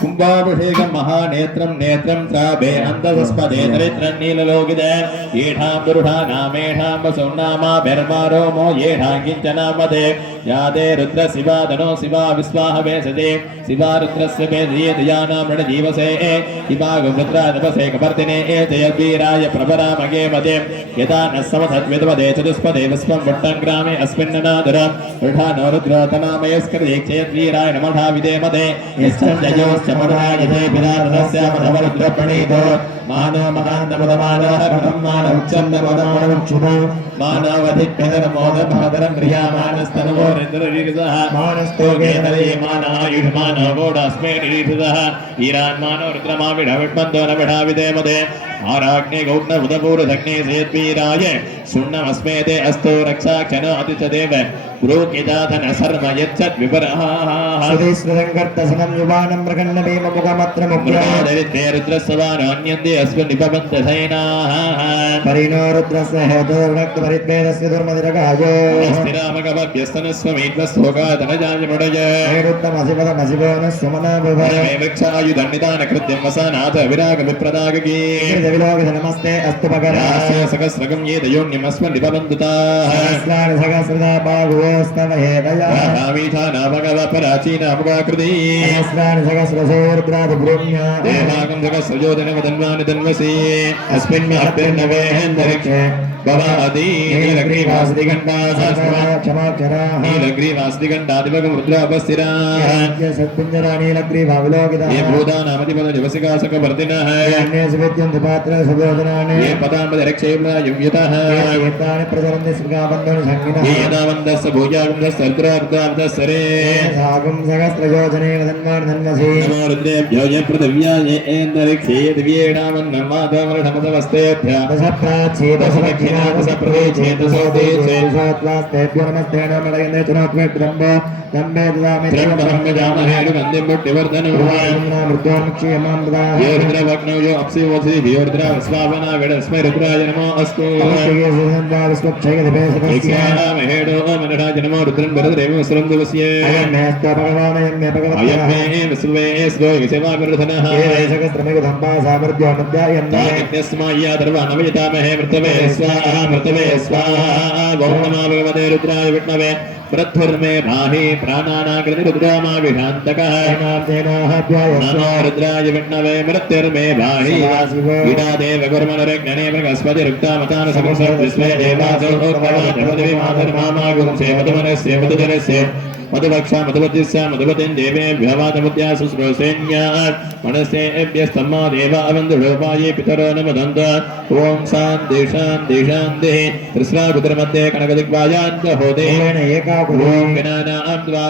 कुंभाभिषेकं महानेत्रं नेत्रं चाभे अंधस्पदे दरिद्रं नीललोकिते येषां पुरुषा नामेषां वसुर्नामा भैर्वारोमो येषां किञ्चनामते याते रुद्र शिवा धनो शिवा विश्वाह वेसते शिवा रुद्रस्य वेदये दयानां रणजीवसे शिवा गुरुद्रा नपसे कपर्तिने जयवीराय प्रभरामगे मदे यदा न समसद्विद्वदे चतुष्पदे विश्वं वट्टं ग्रामे अस्मिन्ननादरं रुढानो रुद्रोतनामयस्कृते चेद्वीराय नमः विदे मदे यश्चं जयोश्च मदरायते पिनातस्य मदवरुद्रप्रणीतो मानो मदान्तमदमानः कथं मान उच्चन्दमदमणमुक्षुतो मानवधिप्यधर्मोदभादरं प्रियामानस्तनवोरिन्द्ररीरितः मानस्तोगेतरे मानायुष्मानो गोडास्मेरीरितः ईरान्मानो रुद्रमाविढविड्मन्दो न विढाविदे मदे आराग्ने गौग्न उदपूर्वधग्ने सेद्वीराय सुण्णमस्मेते अस्तु रक्षाक्षण अतिचदेव पुरोकिताधन सर्व यच्चत् विपरः सुधीश्वरङ्कर्तसनं युवानं मृगन्नभीममुखमत्रमुग्रदरित्रे रुद्रस्वानान्यन्ते अस्मिन् निपबन्धसैनाः परिणो रुद्रस्य हेतोर्वक्तपरित्वेदस्य दुर्मदिरगायो स्थिरामगमभ्यस्तनस्वमेत्वस्तोकाधनजायमुडय नैरुत्तमसिपदमसिपोनस्वमनाभुभय वृक्षायुधन्निदानकृत्यं वसनाथ विरागविप्रदागकी नमस्ते अस्तु पकरास्य सकस्रकं ये दयोन्यमस्मन् निपबन्धुताः सहस्राणि सहस्रदा बाहुवोस्तव हेतया भावीथानामगवपराचीनामुगाकृती सहस्राणि सहस्रसोर्द्रादिभ्रूम्य देवागं जगत्सृजोदनवदन्वानि तन्वसि अस्मिन् महर्तिर्नवेन्दरिक्षे भवादि नीलग्रीवासदिगण्डा क्षमाक्षराः नीलग्रीवासदिगण्डादिभगं रुद्रापस्थिराः सत्पुञ्जरा नीलग्रीवाविलोकिताः ये भूतानामतिपदजवसिकासकवर्तिनः अन्येषु विद्यन्ते पात्रे सुबोधनानि ये पदाम्बदरक्षेम्नायुव्यतः एतानि प्रचरन्ति श्रीकाबन्धोनि सङ्गिनः ये यदावन्दस्य भूयागुन्दस्तर्द्रार्द्राब्दस्तरे सागं सहस्रयोजनेन धन्वान् धन्वसि नमो रुद्रेभ्यो ये पृथिव्याय एन्दरिक्षे दिव्येणामन्नमाधवमृषमतवस्तेभ्यः दशप्राच्छेदशलक्षिणादशप्रवेच्छेदशोत्वास्तेभ्यो नमस्ते नमः चुनात्मेत्रम्बो दम्बे ददामि त्र्यम्बकं मुट्टिवर्धनं मृत्योर्मुक्षीयमां ददामि ये रुद्रभग्नौ यो अप्सिवसि भियोर्द्रा विश्वावना विडस्मै रुद्राय नमो अस्तु महेडो मनराज नमो रुद्रं वरद्रेव वस्त्रं दिवस्ये अयं मे विश्वे स्लो सेवाविर्धनः नित्यस्माय्या धर्वानवयतामहे मृतवे स्वाहा बहुनमा भगवते रुद्राय विष्णवे मृत्युर्मे भाहि प्राणानाकृति रुद्रामाभिषान्तकः नमो रुद्राय विष्णवे मृत्युर्मे भाहि ईडादेव गुरुमनुरज्ञने बृहस्पति रुक्तामतान सकलसर्वस्मै देवासो मामागुंसे मधुमनस्य मधुजनस्य मधुभक्षा मधुपतिस्य मधुपतिं देवेभ्यः वातमुद्या शुश्रूषेण्यात् मनस्येभ्यस्तम्मा देवा अवन्दुडोपाये पितरो न वदन्त ॐ शान्ति शान्ति शान्तिः त्रिस्रा कुत्रमध्ये कनकदिग्वायाञ्च होदे ॐ विनानां